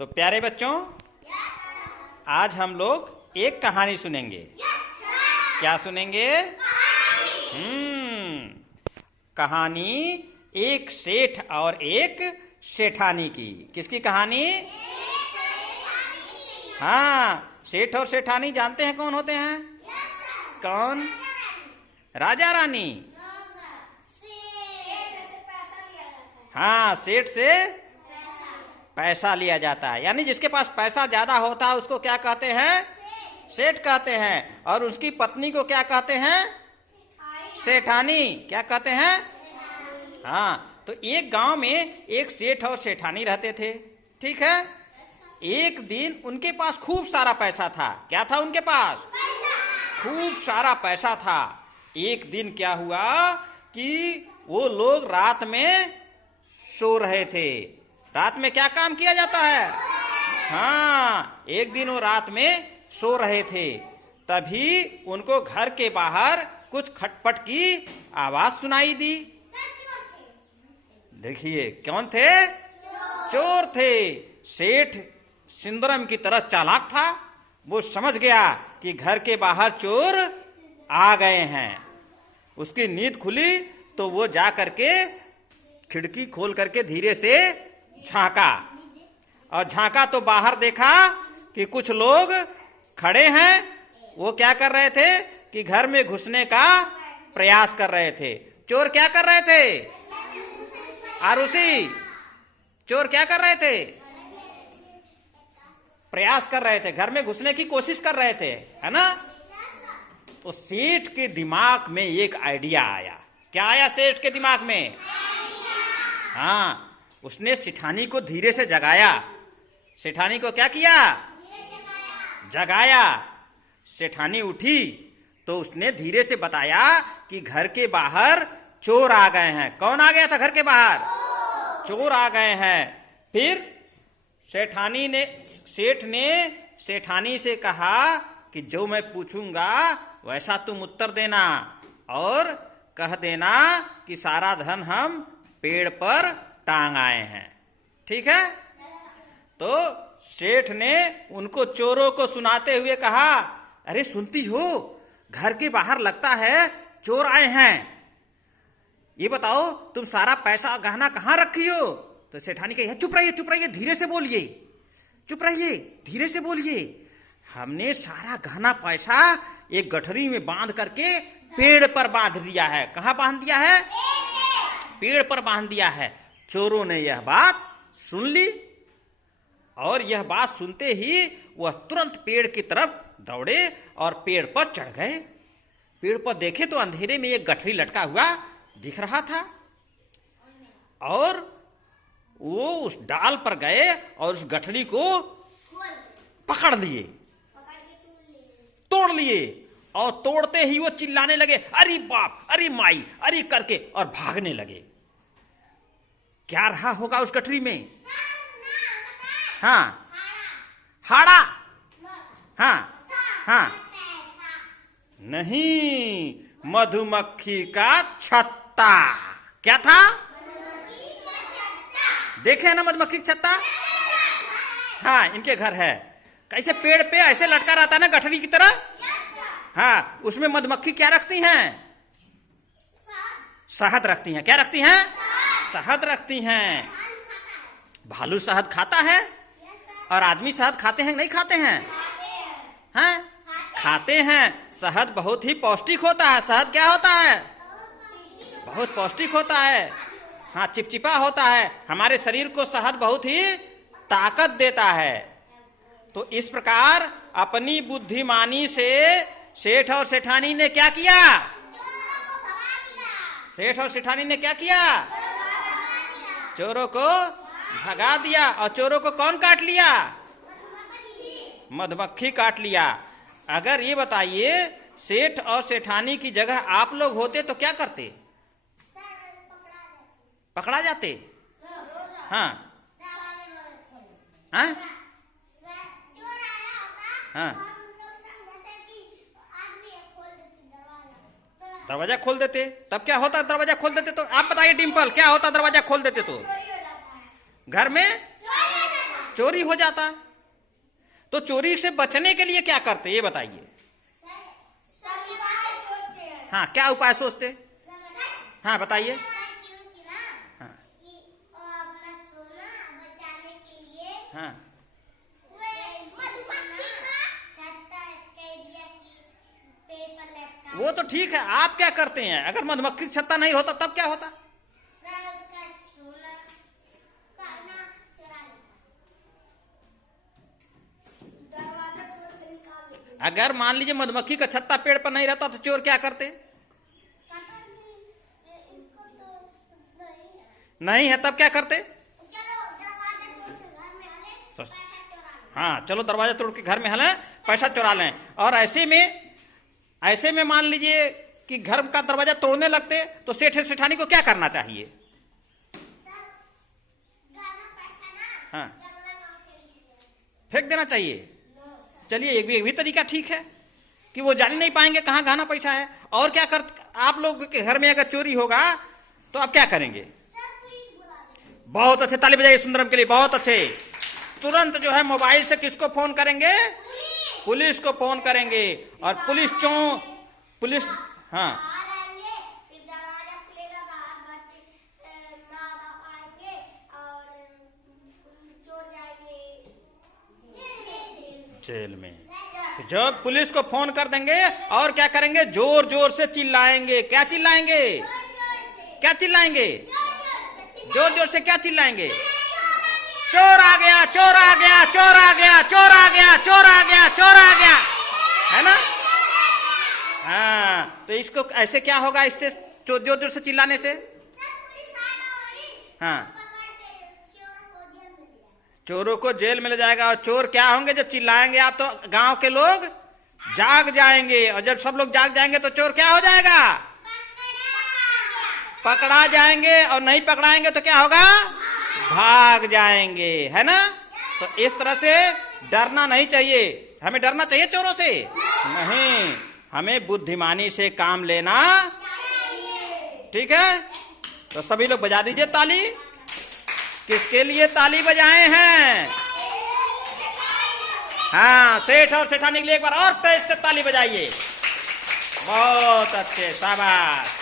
तो प्यारे बच्चों, आज हम लोग एक कहानी सुनेंगे। क्या सुनेंगे? कहानी एक सेठ और एक सेठानी की। किसकी कहानी? हाँ, सेठ और सेठानी जानते हैं कौन होते हैं? कौन? राजा रानी। हाँ, सेठ से पैसा लिया जाता है, यानी जिसके पास पैसा ज्यादा होता है उसको क्या कहते हैं? सेठ कहते हैं। और उसकी पत्नी को क्या कहते हैं? सेठानी। क्या कहते हैं? हाँ, तो एक गांव में एक सेठ और सेठानी रहते थे। ठीक है। एक दिन उनके पास खूब सारा पैसा था। क्या था उनके पास? खूब सारा पैसा था। एक दिन क्या हुआ कि वो लोग रात में सो रहे थे। रात में क्या काम किया जाता है? हाँ, एक दिन वो रात में सो रहे थे, तभी उनको घर के बाहर कुछ खटपट की आवाज सुनाई दी। देखिए, कौन थे? चोर थे। सेठ सिंदरम की तरह चालाक था। वो समझ गया कि घर के बाहर चोर आ गए हैं। उसकी नींद खुली तो वो जा करके खिड़की खोल करके धीरे से झांका, और झांका तो बाहर देखा कि कुछ लोग खड़े हैं। वो क्या कर रहे थे कि घर में घुसने का प्रयास कर रहे थे। चोर क्या कर रहे थे? आरुषि, चोर क्या कर रहे थे? प्रयास कर रहे थे, घर में घुसने की कोशिश कर रहे थे, है ना? तो सेठ के दिमाग में एक आइडिया आया। क्या आया सेठ के दिमाग में? हाँ, उसने सेठानी को धीरे से जगाया। सेठानी को क्या किया? जगाया। सेठानी उठी तो उसने धीरे से बताया कि घर के बाहर चोर आ गए हैं। कौन आ गया था घर के बाहर? चोर आ गए हैं। फिर सेठ ने सेठानी से कहा कि जो मैं पूछूंगा वैसा तुम उत्तर देना, और कह देना कि सारा धन हम पेड़ पर टांग आए हैं। ठीक है? तो सेठ ने उनको चोरों को सुनाते हुए कहा, अरे सुनती हो, घर के बाहर लगता है चोर आए हैं। ये बताओ तुम सारा पैसा गहना कहाँ रखी हो? तो सेठानी कही, चुप रहिए, धीरे से बोलिए, चुप रहिए, धीरे से बोलिए। हमने सारा गहना पैसा एक गठरी में बांध करके पेड़ पर बांध दिया है। कहाँ बांध दिया है? पेड़ पर बांध दिया है। चोरों ने यह बात सुन ली, और यह बात सुनते ही वह तुरंत पेड़ की तरफ दौड़े और पेड़ पर चढ़ गए। पेड़ पर देखे तो अंधेरे में एक गठरी लटका हुआ दिख रहा था, और वो उस डाल पर गए और उस गठरी को पकड़ लिए, तोड़ लिए, और तोड़ते ही वो चिल्लाने लगे, अरे बाप, अरे माई, अरे करके, और भागने लगे। क्या रहा होगा उस गठरी में? हाँ, हाड़ा। हाँ, नहीं, मधुमक्खी का छत्ता। क्या था? देखे ना मधुमक्खी का छत्ता? हाँ, इनके घर है। कैसे पेड़ पे ऐसे लटका रहता है ना, गठरी की तरह। हाँ, उसमें मधुमक्खी क्या रखती हैं? शहद रखती हैं। क्या रखती हैं? शहद रखती हैं। भालू शहद खाता है, और आदमी शहद खाते हैं नहीं खाते हैं? हैं? खाते हैं। शहद बहुत ही पौष्टिक होता है। शहद क्या होता है? बहुत पौष्टिक होता है। हाँ, चिपचिपा होता है। हमारे शरीर को शहद बहुत ही ताकत देता है। तो इस प्रकार अपनी बुद्धिमानी से सेठ और सेठानी ने क्या किया? सेठ और सेठानी ने क्या किया? चोरों को भगा दिया। और चोरों को कौन काट लिया? मधुमक्खी काट लिया। अगर ये बताइए, सेठ और सेठानी की जगह आप लोग होते तो क्या करते? पकड़ा जाते? हाँ, हाँ, हाँ, दरवाजा खोल देते। तब क्या होता? दरवाजा खोल देते तो आप बताइए डिम्पल, क्या होता दरवाजा खोल देते तो? घर में चोरी हो जाता। तो चोरी से बचने के लिए क्या करते ये बताइए। हाँ, क्या उपाय सोचते? हाँ बताइए। हाँ हाँ वो तो ठीक है, आप क्या करते हैं? अगर मधुमक्खी छत्ता नहीं होता तब क्या होता? अगर मान लीजिए मधुमक्खी का छत्ता पेड़ पर नहीं रहता तो चोर क्या करते? नहीं है तब क्या करते? हाँ, चलो दरवाजा तोड़ के घर में हलें, पैसा चुरा लें। और ऐसे में मान लीजिए कि घर का दरवाजा तोड़ने लगते तो सेठ सेठानी को क्या करना चाहिए? हाँ, फेंक देना चाहिए। चलिए एक भी तरीका ठीक है कि वो जान ही नहीं पाएंगे कहाँ गहना पैसा है। और क्या कर, आप लोग के घर में अगर चोरी होगा तो आप क्या करेंगे? बहुत अच्छे, ताली बजाइए सुंदरम के लिए, बहुत अच्छे। तुरंत जो है मोबाइल से किसको फोन करेंगे? पुलिस को फोन करेंगे। और पुलिस हाँ जेल में। जब पुलिस को फोन कर देंगे और क्या करेंगे? जोर जोर से चिल्लाएंगे। क्या चिल्लाएंगे? क्या चिल्लाएंगे? जोर जोर से क्या चिल्लाएंगे? चोर आ गया, चोर आ गया, चोर आ गया, चोर आ गया, चोर आ गया, चोर आ गया, है ना? हाँ, तो इसको ऐसे क्या होगा? इससे जोर जोर से चिल्लाने से हाँ, चोरों को जेल में ले जाएगा। और चोर क्या होंगे? जब चिल्लाएंगे आप तो गांव के लोग जाग जाएंगे। और जब सब लोग जाग जाएंगे तो चोर क्या हो जाएगा? पकड़ा जाएंगे। और नहीं पकड़ाएंगे तो क्या होगा? भाग जाएंगे, है ना? तो इस तरह से डरना नहीं चाहिए। हमें डरना चाहिए चोरों से? नहीं, हमें बुद्धिमानी से काम लेना। ठीक है, तो सभी लोग बजा दीजिए ताली। किसके लिए ताली बजाए हैं? हाँ, सेठ और सेठानी के लिए एक बार और तेज से ताली बजाइए। बहुत अच्छे, शाबाश।